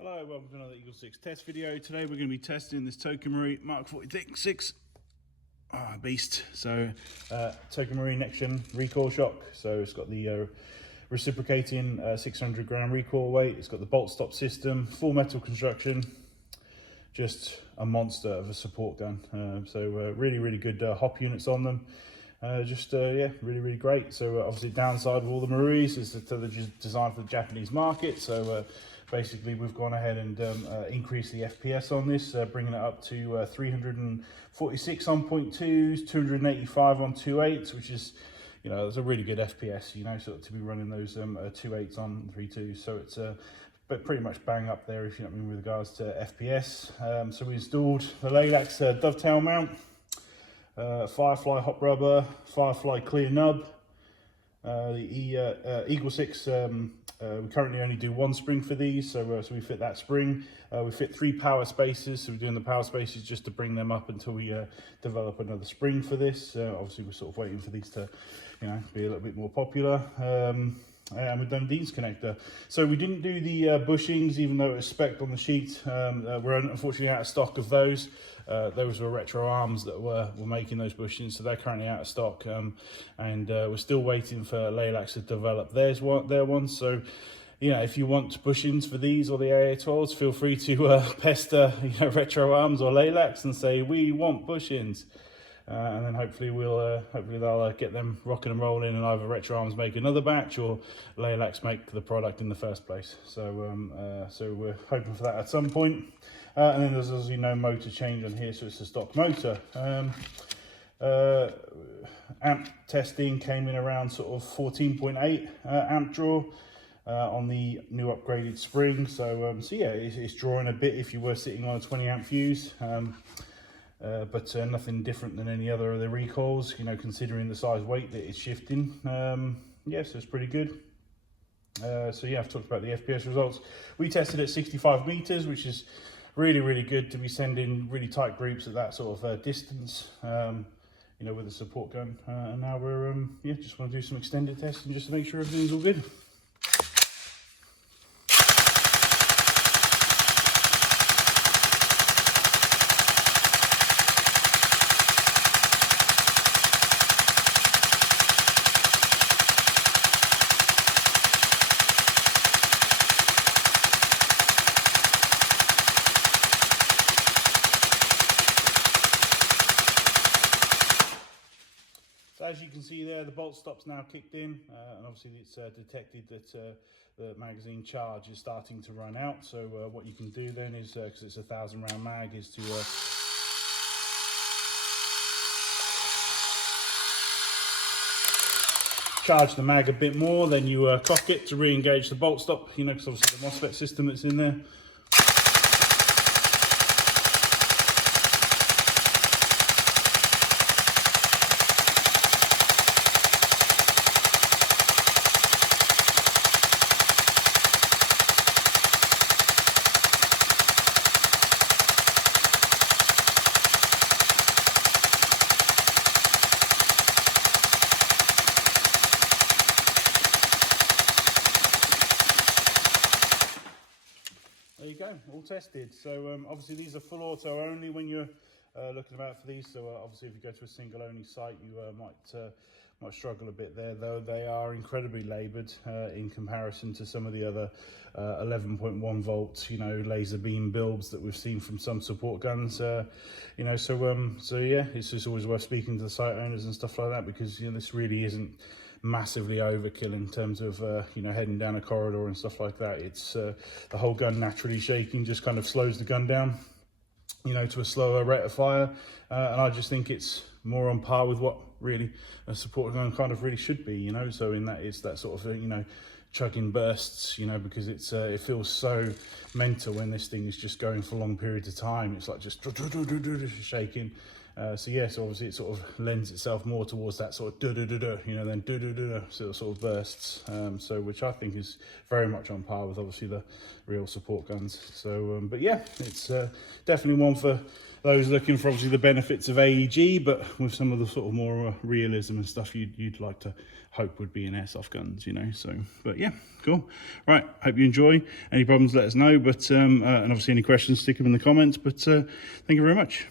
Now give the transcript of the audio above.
Hello, welcome to another EagleSix test video. Today we're going to be testing this TM MK46 beast. So TM next gen recoil shock. So it's got the reciprocating 600 gram recoil weight. It's got the bolt stop system, full metal construction, just a monster of a support gun. Really good hop units on them. Yeah, really great. So obviously downside of all the Maruis is that they're just designed for the Japanese market. So basically we've gone ahead and increased the FPS on this, bringing it up to 346 on 0.2s, 285 on 2.8s, which is, you know, it's a really good FPS, you know, sort of to be running those 2.8s on 3.2s. So it's but pretty much bang up there, if you know what I mean, with regards to FPS. So we installed the Laylax dovetail mount, Firefly hot rubber, Firefly clear nub, the EagleSix. We currently only do one spring for these, so we fit that spring. We fit 3 power spaces, so we're doing the power spaces just to bring them up until we develop another spring for this. Obviously we're sort of waiting for these to, you know, be a little bit more popular. And we've done Dean's connector. So we didn't do the bushings, even though it was spec'd on the sheet. We're unfortunately out of stock of those. Those were retro arms that were making those bushings, so they're currently out of stock. And we're still waiting for Laylax to develop their ones. So, you know, if you want bushings for these or the AA12s, feel free to pester, you know, retro arms or Laylax and say we want bushings. And then hopefully they'll get them rocking and rolling, and either retro arms make another batch or Laylax make the product in the first place. So so we're hoping for that at some point. And then there's obviously no motor change on here, so it's a stock motor. Amp testing came in around sort of 14.8 amp draw on the new upgraded spring. So yeah, it's drawing a bit if you were sitting on a 20 amp fuse. But nothing different than any other of the recoils, you know, considering the size weight that it's shifting. Yeah, so it's pretty good. So yeah, I've talked about the FPS results. We tested at 65 meters, which is really good to be sending really tight groups at that sort of distance, you know, with a support gun. And now we're, yeah, just want to do some extended testing just to make sure everything's all good. So as you can see there, the bolt stop's now kicked in, and obviously it's detected that the magazine charge is starting to run out. So what you can do then is, because it's a 1,000 round mag, is to charge the mag a bit more. Then you cock it to re-engage the bolt stop, you know, because obviously the MOSFET system that's in there. There you go, all tested. So obviously these are full auto only when you're looking about for these. So obviously if you go to a single only site, you might struggle a bit there, though they are incredibly laboured in comparison to some of the other 11.1 volts, you know, laser beam builds that we've seen from some support guns. You know, so yeah, it's just always worth speaking to the site owners and stuff like that, because, you know, this really isn't massively overkill in terms of you know, heading down a corridor and stuff like that. It's the whole gun naturally shaking just kind of slows the gun down, you know, to a slower rate of fire, and I just think it's more on par with what really a support gun kind of really should be, you know. So in that, it's that sort of, you know, chugging bursts, you know, because it's it feels so mental when this thing is just going for long periods of time. It's like just shaking. So yeah, so obviously it sort of lends itself more towards that sort of da-da-da-da, you know, then da-da-da-da sort of bursts. So which I think is very much on par with obviously the real support guns. So, but yeah, it's definitely one for those looking for obviously the benefits of AEG, but with some of the sort of more realism and stuff you'd like to hope would be in airsoft guns, you know. So, but yeah, cool. Right, hope you enjoy. Any problems, let us know. But and obviously any questions, stick them in the comments. But thank you very much.